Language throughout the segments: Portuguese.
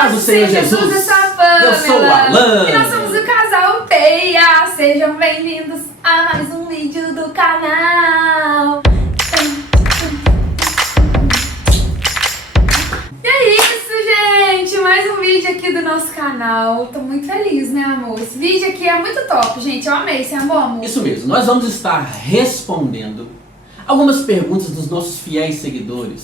paz do Senhor Jesus. Eu sou a Pamela. Eu sou o Alan. E nós somos o casal Peia. Sejam bem-vindos a mais um vídeo do canal. E é isso, gente. Mais um vídeo aqui do nosso canal. Tô muito feliz, né, amor? Esse vídeo aqui é muito top, gente. Eu amei. Você amou, amor? Isso mesmo. Nós vamos estar respondendo algumas perguntas dos nossos fiéis seguidores,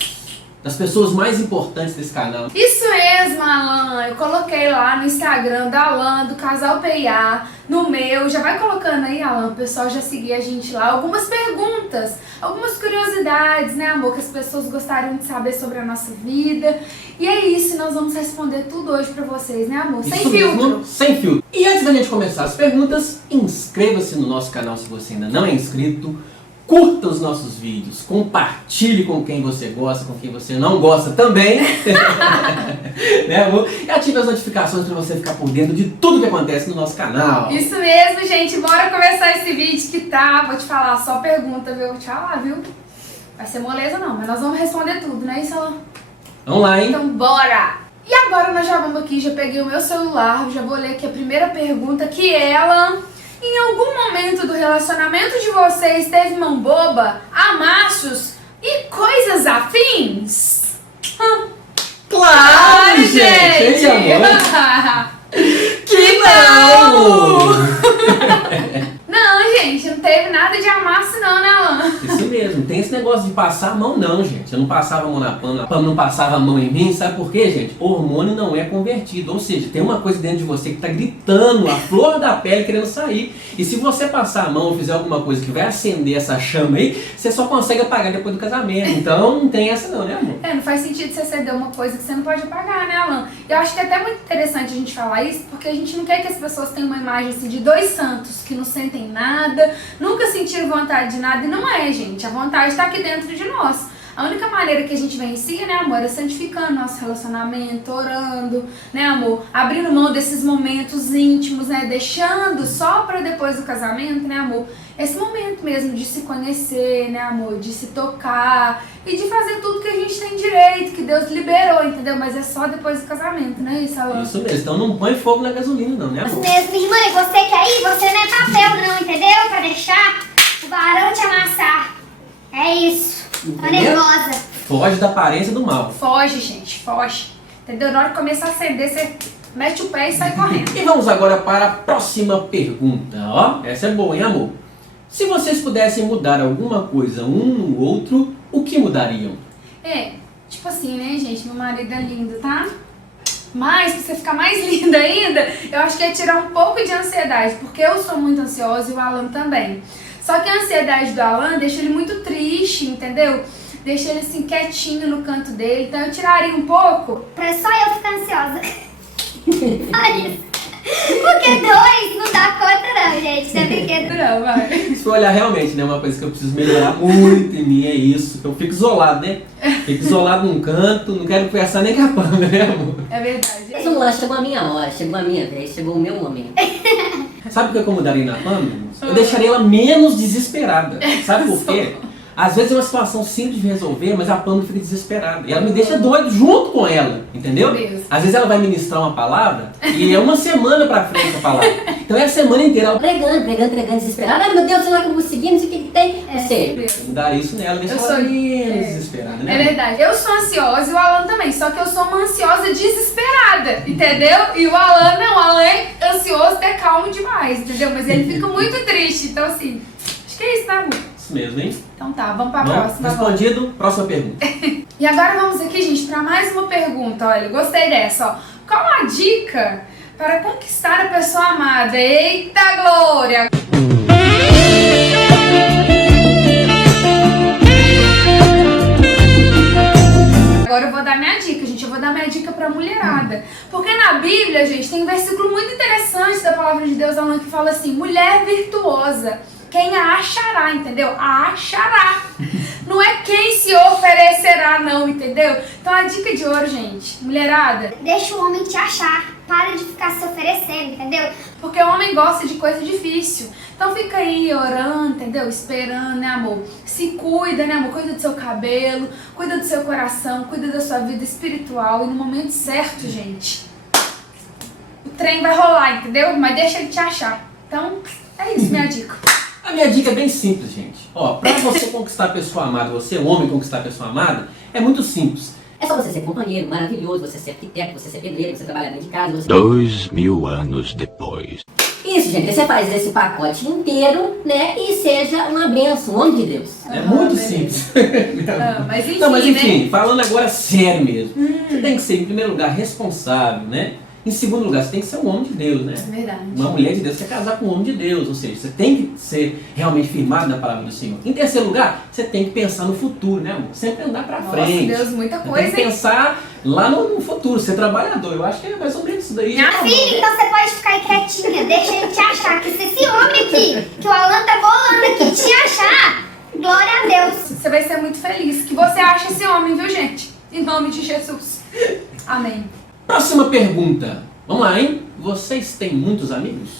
das pessoas mais importantes desse canal. Isso mesmo, Alan. Eu coloquei lá no Instagram da Alan, do Casal PIA, no meu. Já vai colocando aí, Alan, o pessoal já seguir a gente lá. Algumas perguntas, algumas curiosidades, né, amor, que as pessoas gostariam de saber sobre a nossa vida. E é isso, nós vamos responder tudo hoje pra vocês, né, amor? Sem Isso filtro. mesmo, sem filtro. E antes da gente começar as perguntas, inscreva-se no nosso canal se você ainda não é inscrito. Curta os nossos vídeos, compartilhe com quem você gosta, com quem você não gosta também. Né, amor? E ative as notificações para você ficar por dentro de tudo que acontece no nosso canal. Isso mesmo, gente. Bora começar esse vídeo que tá, vou te falar, só pergunta, viu? Vou te falar, viu? Vai ser moleza não, mas nós vamos responder tudo, né, isso, Alan? Vamos lá, hein? Então bora! E agora nós já vamos aqui, já peguei o meu celular, já vou ler aqui a primeira pergunta, que ela... Em algum momento do relacionamento de vocês teve mão boba, amassos e coisas afins? Claro, gente! Sem amor. Que não! Não, gente, não teve nada de amasso não, né, Alan? Isso mesmo, tem esse negócio de passar a mão não, gente. Eu não passava a mão na Pam, a Pam não passava a mão em mim, sabe por quê, gente? O hormônio não é convertido, ou seja, tem uma coisa dentro de você que tá gritando, a flor da pele querendo sair. E se você passar a mão ou fizer alguma coisa que vai acender essa chama aí, você só consegue apagar depois do casamento. Então não tem essa não, né, amor? Não faz sentido você ceder uma coisa que você não pode apagar, né, Alan? Eu acho que é até muito interessante a gente falar isso, porque a gente não quer que as pessoas tenham uma imagem assim de dois santos que não sentem nada, nunca sentiram vontade de nada, e não é, gente. A vontade está aqui dentro de nós. A única maneira que a gente vencia, né, amor, é santificando nosso relacionamento, orando, né, amor, abrindo mão desses momentos íntimos, né, deixando só para depois do casamento, né, amor, esse momento mesmo de se conhecer, né, amor, de se tocar e de fazer tudo que a gente tem direito, que Deus liberou, entendeu? Mas é só depois do casamento, não é isso, Alan? Isso mesmo, então não põe fogo na gasolina não, né, amor? Isso mesmo, irmã, e você quer ir? Você não é papel não, entendeu? Pra deixar o varão te amassar. É isso. Tô nervosa. Foge da aparência do mal. Foge, gente, foge. Entendeu? Na hora que começar a acender, você mete o pé e sai correndo. E vamos agora para a próxima pergunta, ó. Essa é boa, hein, amor? Se vocês pudessem mudar alguma coisa um no outro, o que mudariam? É, tipo assim, né, gente? Meu marido é lindo, tá? Mas, pra você ficar mais linda ainda, eu acho que é tirar um pouco de ansiedade, porque eu sou muito ansiosa e o Alan também. Só que a ansiedade do Alan deixa ele muito triste, entendeu? Deixa ele assim, quietinho no canto dele, então eu tiraria um pouco. Pra só eu ficar ansiosa. Só isso. Porque dois não dá conta não, gente. Isso é brincadeira. Não, vai. Se for olhar realmente, né, uma coisa que eu preciso melhorar muito em mim é isso, que eu fico isolado, né? Fico isolado num canto, não quero conversar nem com a Pamela, né, amor? É verdade. Mas vamos lá, chegou a minha hora, chegou a minha vez, chegou o meu momento. Sabe o que eu mudaria na Pamela? Eu deixaria ela menos desesperada. Sabe por quê? Às vezes é uma situação simples de resolver, mas a Pamela fica desesperada. E ela me deixa doido junto com ela, entendeu? Meu Deus. Às vezes ela vai ministrar uma palavra e é uma semana pra frente a palavra. Então é a semana inteira. Ela Pregando, desesperado. Ai meu Deus, será que eu vou seguir? Não sei o que tem. Você. mudar isso nela, deixa Eu ela sou- menos é. desesperada, né? É verdade. Eu sou ansiosa e o Alan também, só que eu sou uma ansiosa desesperada, entendeu? E o Alan não, o Alan é ansioso, até calmo demais, entendeu? Mas ele fica muito triste, então assim, acho que é isso, né, amor? Isso mesmo, hein? Então tá, vamos pra Bom, próxima agora. respondido, próxima pergunta. E agora vamos aqui, gente, pra mais uma pergunta, olha, gostei dessa, ó. Qual a dica para conquistar a pessoa amada? Eita glória! Agora eu vou dar minha dica, gente. Eu vou dar minha dica pra mulherada. Porque na Bíblia, gente, tem um versículo muito interessante da palavra de Deus, Alan, que fala assim: mulher virtuosa, Quem a achará, entendeu? A achará. Não é quem se oferecerá, não, entendeu? Então a dica de ouro, gente, mulherada, Deixa o homem te achar. Para de ficar se oferecendo, entendeu? porque o homem gosta de coisa difícil. Então fica aí orando, entendeu? Esperando, né, amor? Se cuida, né, amor? Cuida do seu cabelo, cuida do seu coração, cuida da sua vida espiritual. E no momento certo, gente, o trem vai rolar, entendeu? Mas deixa ele te achar. Então, é isso, minha dica. A minha dica é bem simples, gente. Ó, pra você conquistar a pessoa amada, você, homem, conquistar a pessoa amada, é muito simples. É só você ser companheiro, maravilhoso, você ser arquiteto, você ser pedreiro, você trabalhar dentro de casa, você... 2000 anos depois. Isso, gente, você faz esse pacote inteiro, né, e seja uma bênção, um homem de Deus. É muito beleza. simples. Mas enfim, Não, mas enfim, né? falando agora sério mesmo. Você tem que ser, em primeiro lugar, responsável, né? Em segundo lugar, você tem que ser um homem de Deus, né? É verdade. Uma mulher de Deus quer casar com um homem de Deus, ou seja, você tem que ser realmente firmado na palavra do Senhor. Em terceiro lugar, você tem que pensar no futuro, né, amor? Sempre andar pra Nossa, frente. Deus, muita Você coisa, tem que hein? pensar lá no futuro, ser trabalhador. Eu acho que é mais ou menos isso daí. Minha Tá bom. Filha, então você pode ficar aí quietinha. Deixa ele te achar. Que se esse homem aqui, que o Alan tá bolando aqui, te achar, glória a Deus. Você vai ser muito feliz que você acha esse homem, viu, gente? Em nome de Jesus. Amém. Próxima pergunta. Vamos lá, hein? Vocês têm muitos amigos?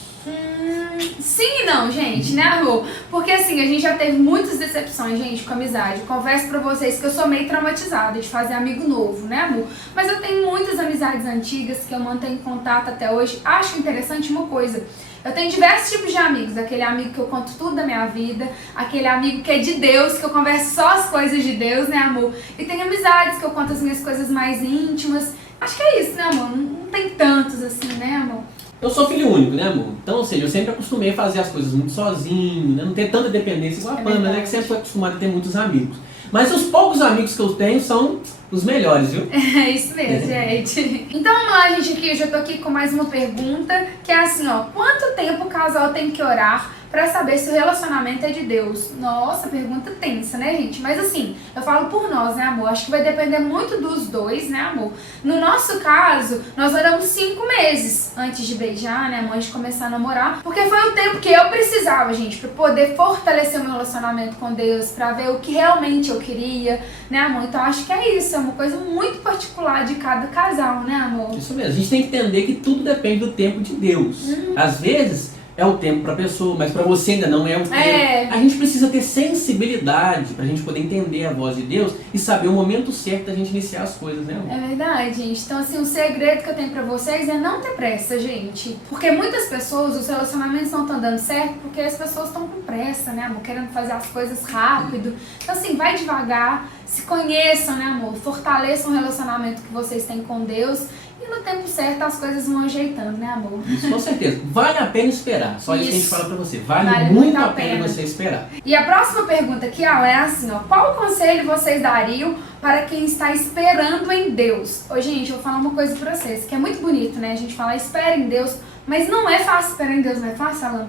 Sim e não, gente, né, amor? Porque assim, a gente já teve muitas decepções, gente, com amizade. Confesso pra vocês que eu sou meio traumatizada de fazer amigo novo, né, amor? Mas eu tenho muitas amizades antigas que eu mantenho contato até hoje. Acho interessante uma coisa. Eu tenho diversos tipos de amigos. Aquele amigo que eu conto tudo da minha vida. Aquele amigo que é de Deus, que eu converso só as coisas de Deus, né, amor? E tem amizades que eu conto as minhas coisas mais íntimas. Acho que é isso, né, amor? Não tem tantos assim, né, amor? Eu sou filho único, né, amor? Então, ou seja, eu sempre acostumei a fazer as coisas muito sozinho, né? Não ter tanta dependência igual a Pamela, né? verdade. Que sempre foi acostumada a ter muitos amigos. Mas os poucos amigos que eu tenho são os melhores, viu? É isso mesmo, gente. Então vamos lá, gente, aqui. Eu já tô aqui com mais uma pergunta, que é assim, ó. Quanto tempo o casal tem que orar pra saber se o relacionamento é de Deus? Nossa, pergunta tensa, né, gente? Mas assim, eu falo por nós, né, amor? Acho que vai depender muito dos dois, né, amor? No nosso caso, nós oramos 5 meses antes de beijar, né, amor? Antes de começar a namorar. Porque foi o tempo que eu precisava, gente, pra poder fortalecer o meu relacionamento com Deus, pra ver o que realmente eu queria, né, amor? Então acho que é isso, é uma coisa muito particular de cada casal, né, amor? Isso mesmo. A gente tem que entender que tudo depende do tempo de Deus. Às vezes é o tempo para a pessoa, mas para você ainda não é o tempo. É. A gente precisa ter sensibilidade para a gente poder entender a voz de Deus e saber o momento certo da gente iniciar as coisas, né, amor? É verdade, gente. Então, assim, o segredo que eu tenho pra vocês é não ter pressa, gente. Porque muitas pessoas, os relacionamentos não estão dando certo porque as pessoas estão com pressa, né, amor? Querendo fazer as coisas rápido. Então, assim, vai devagar, se conheçam, né, amor? Fortaleçam o relacionamento que vocês têm com Deus. E no tempo certo as coisas vão ajeitando, né, amor? Isso com certeza. Vale a pena esperar. Só isso que a gente Isso. fala pra você. Vale Vale muito muito a a pena pena. você esperar. E a próxima pergunta aqui, ó, é assim, ó. Qual conselho vocês dariam para quem está esperando em Deus? Ô, gente, eu vou falar uma coisa pra vocês, que é muito bonito, né? A gente fala, espera em Deus, mas não é fácil esperar em Deus, não é fácil, Alan?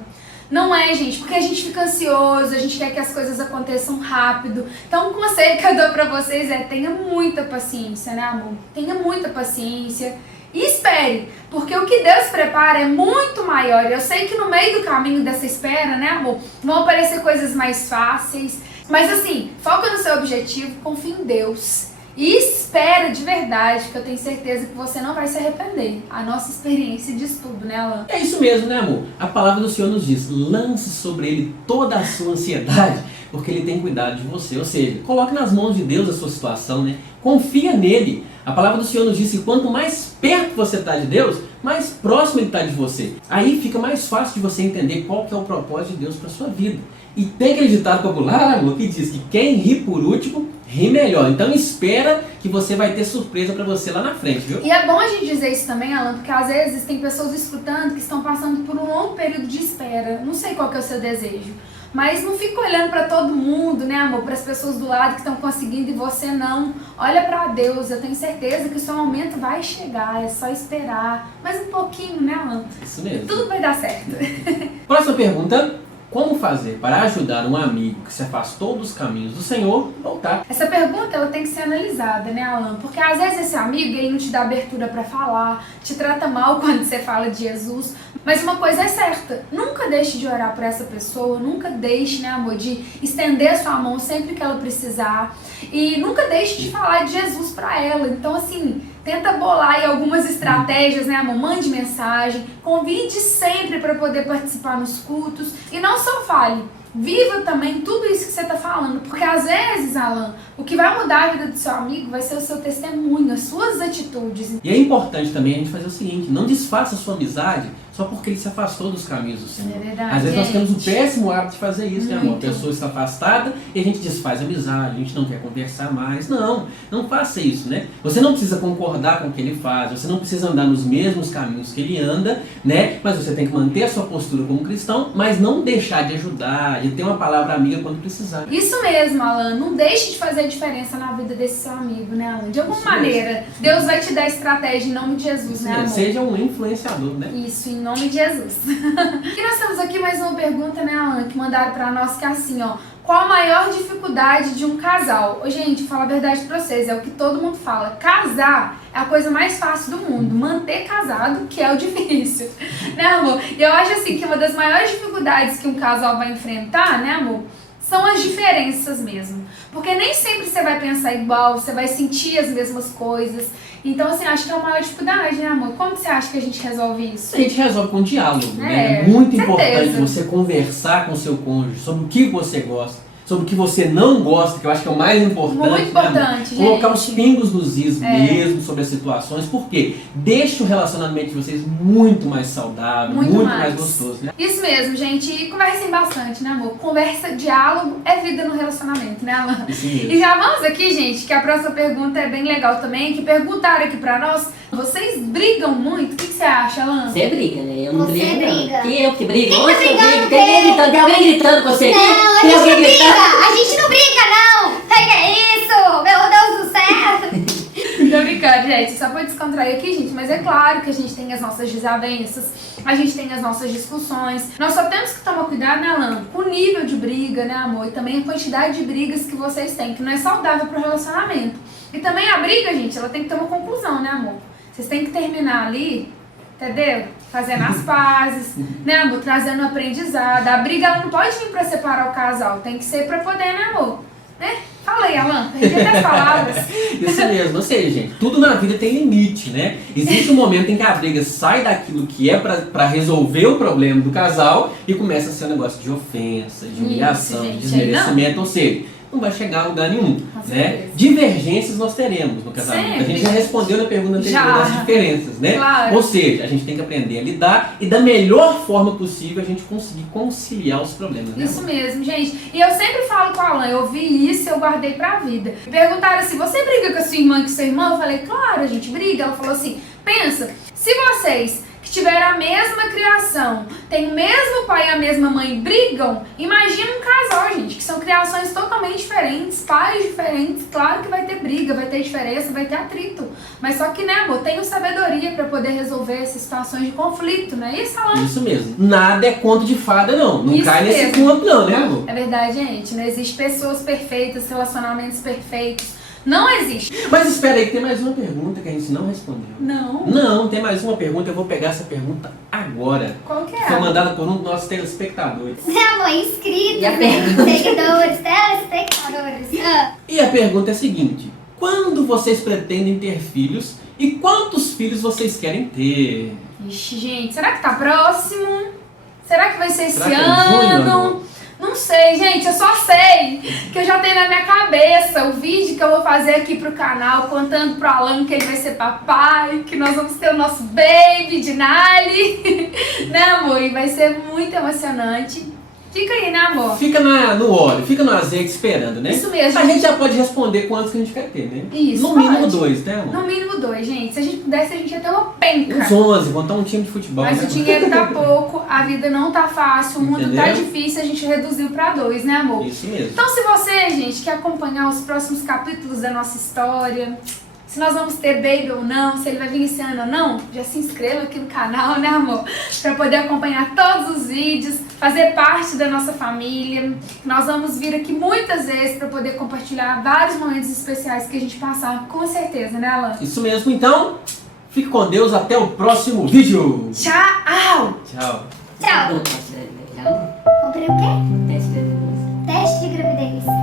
Não é, gente, porque a gente fica ansioso, a gente quer que as coisas aconteçam rápido. Então, o conselho que eu dou pra vocês é tenha muita paciência, né, amor? Tenha muita paciência. E espere, porque o que Deus prepara é muito maior. Eu sei que no meio do caminho dessa espera, né, amor, vão aparecer coisas mais fáceis. Mas assim, foca no seu objetivo, confia em Deus. E espera de verdade, que eu tenho certeza que você não vai se arrepender. A nossa experiência diz tudo, né, Alan? É isso mesmo, né, amor? A palavra do Senhor nos diz, lance sobre ele toda a sua ansiedade, porque ele tem cuidado de você. Ou seja, coloque nas mãos de Deus a sua situação, né? Confia nele. A palavra do Senhor nos diz que quanto mais perto você está de Deus, mais próximo ele está de você. Aí fica mais fácil de você entender qual que é o propósito de Deus para sua vida. E tem aquele ditado popular, amor, que diz que quem ri por último, ri melhor. Então espera que você vai ter surpresa para você lá na frente, viu? E é bom a gente dizer isso também, Alan, porque às vezes tem pessoas escutando que estão passando por um longo período de espera. Não sei qual que é o seu desejo. Mas não fica olhando pra todo mundo, né, amor? Para as pessoas do lado que estão conseguindo e você não. Olha pra Deus, eu tenho certeza que o seu momento vai chegar, é só esperar. Mais um pouquinho, né, Alan? Isso mesmo. Tudo vai dar certo. Próxima pergunta. Como fazer para ajudar um amigo que se afastou dos caminhos do Senhor a voltar? Essa pergunta ela tem que ser analisada, né, Alan? Porque às vezes esse amigo ele não te dá abertura para falar, te trata mal quando você fala de Jesus. Mas uma coisa é certa, nunca deixe de orar por essa pessoa, nunca deixe, né, amor, de estender a sua mão sempre que ela precisar. E nunca deixe de falar de Jesus para ela. Então, assim, tenta bolar aí algumas estratégias, né, amor? Mande mensagem, convide sempre para poder participar nos cultos. E não só fale, viva também tudo isso que você está falando. Porque às vezes, Alan, o que vai mudar a vida do seu amigo vai ser o seu testemunho, as suas atitudes. E é importante também a gente fazer o seguinte, não desfaça a sua amizade só porque ele se afastou dos caminhos do Senhor. É verdade, Às vezes nós temos o gente. péssimo hábito de fazer isso, né, amor? A Muito. pessoa está afastada e a gente desfaz a amizade, a gente não quer conversar mais. Não, não faça isso, né? Você não precisa concordar com o que ele faz, você não precisa andar nos mesmos caminhos que ele anda, né? Mas você tem que manter a sua postura como cristão, mas não deixar de ajudar, de ter uma palavra amiga quando precisar. Isso mesmo, Alan. Não deixe de fazer diferença na vida desse seu amigo, né, Alan? De alguma Isso mesmo. maneira, Deus vai te dar estratégia em nome de Jesus, né, amor? Seja um influenciador, né? Isso, em nome de Jesus. E nós temos aqui mais uma pergunta, né, Alan, que mandaram pra nós, que é assim, ó. Qual a maior dificuldade de um casal? Ô, gente, fala a verdade pra vocês, é o que todo mundo fala. Casar é a coisa mais fácil do mundo. Manter casado, que é o difícil. Né, amor? E eu acho assim que uma das maiores dificuldades que um casal vai enfrentar, né, amor? São as diferenças mesmo. Porque nem sempre você vai pensar igual, você vai sentir as mesmas coisas. Então, assim, acho que é uma maior dificuldade, né, amor? Como que você acha que a gente resolve isso? A gente resolve com diálogo, né? É, É muito certeza. importante você conversar com o seu cônjuge sobre o que você gosta, sobre o que você não gosta, que eu acho que é o mais importante. Muito né, amor? importante, gente. Colocar os pingos nos is É. mesmo sobre as situações, porque deixa o relacionamento de vocês muito mais saudável, Muito muito mais. mais gostoso, né? Isso mesmo, gente. E conversem bastante, né, amor? Conversa, diálogo é vida no relacionamento, né, Alan? Isso mesmo. E já vamos aqui, gente, que a próxima pergunta é bem legal também, que perguntaram aqui pra nós. Vocês brigam muito? O que você acha, Alan? Você briga, né? Eu não Você brigo, não. briga. Que eu que brigo? Quem tá Onde eu brigando? brigo? Tem alguém gritando, tem alguém gritando com você aqui? Não, a Tem gente alguém não briga! gritando? A gente não briga, não! Pega isso! Meu Deus do céu! Tô brincando, gente. Só pra descontrair aqui, gente. Mas é claro que a gente tem as nossas desavenças, a gente tem as nossas discussões. Nós só temos que tomar cuidado, né, Alan? Com o nível de briga, né, amor? E também a quantidade de brigas que vocês têm, que não é saudável pro relacionamento. E também a briga, gente, ela tem que ter uma conclusão, né, amor? Vocês têm que terminar ali, entendeu? Fazendo as pazes, né, amor? Trazendo um aprendizado. A briga, ela não pode vir pra separar o casal. Tem que ser pra poder, né, amor? Né? Fala aí, Alan. Perdi até as palavras. Isso mesmo, ou seja, gente, tudo na vida tem limite, né? Existe um momento em que a briga sai daquilo que é pra resolver o problema do casal e começa a ser um negócio de ofensa, de humilhação, gente, de desmerecimento, ou seja, não vai chegar a lugar nenhum, Com né? certeza. Divergências nós teremos no casamento. Sempre, A gente já gente. respondeu na pergunta anterior Já. das diferenças, né? Claro. Ou seja, a gente tem que aprender a lidar e da melhor forma possível a gente conseguir conciliar os problemas, né? Isso amor? mesmo, gente. E eu sempre falo com a Alan, eu vi isso e eu guardei pra vida. Me perguntaram assim, você briga com a sua irmã, com seu irmão? Eu falei, claro, a gente briga. Ela falou assim, pensa, se vocês que tiveram a mesma criação, têm o mesmo pai e a mesma mãe, brigam, imagina um casal, gente, que são criações totalmente diferentes, pais diferentes, claro que vai ter briga, vai ter diferença, vai ter atrito. Mas só que, né, amor, tenham sabedoria pra poder resolver essas situações de conflito, não é isso, Alan? Isso mesmo. Nada é conto de fada, não. Não Isso cai nesse mesmo. conto, não, né, amor? É verdade, gente. Não existe pessoas perfeitas, relacionamentos perfeitos. Não existe. Mas espera aí, que tem mais uma pergunta que a gente não respondeu. Não. Não, tem mais uma pergunta. Eu vou pegar essa pergunta agora. Qual que Foi é? mandada por um dos nossos telespectadores. Meu amor, inscritos, E a pergunta? seguidores, telespectadores. Ah, E a pergunta é a seguinte: quando vocês pretendem ter filhos e quantos filhos vocês querem ter? Ixi, gente, será que tá próximo? Será que vai ser esse Será que é em junho, ano? amor? Não sei, gente, eu só sei que eu já tenho na minha cabeça o vídeo que eu vou fazer aqui pro canal, contando pro Alan que ele vai ser papai, que nós vamos ter o nosso baby de Nali, né, amor? E vai ser muito emocionante. Fica aí, né, amor? Fica no óleo, fica no azeite esperando, né? Isso mesmo. A gente já pode responder quantos que a gente quer ter, né? Isso, No mínimo pode. 2, né, amor? No mínimo 2, gente. Se a gente pudesse, a gente ia ter uma penca. Uns 11, montar um time de futebol. Mas né? o dinheiro tá pouco, a vida não tá fácil, o mundo tá Entendeu? difícil, a gente reduziu pra 2, né, amor? Isso mesmo. Então, se você, gente, quer acompanhar os próximos capítulos da nossa história, se nós vamos ter baby ou não, se ele vai vir esse ano ou não, já se inscreva aqui no canal, né, amor? Pra poder acompanhar todos os vídeos. fazer parte da nossa família. Nós vamos vir aqui muitas vezes para poder compartilhar vários momentos especiais que a gente passar, com certeza, né, Alan? Isso mesmo, então, fique com Deus, até o próximo vídeo. Tchau! Tchau. Tchau. Não, Comprei o quê? teste de gravidez. Teste de gravidez.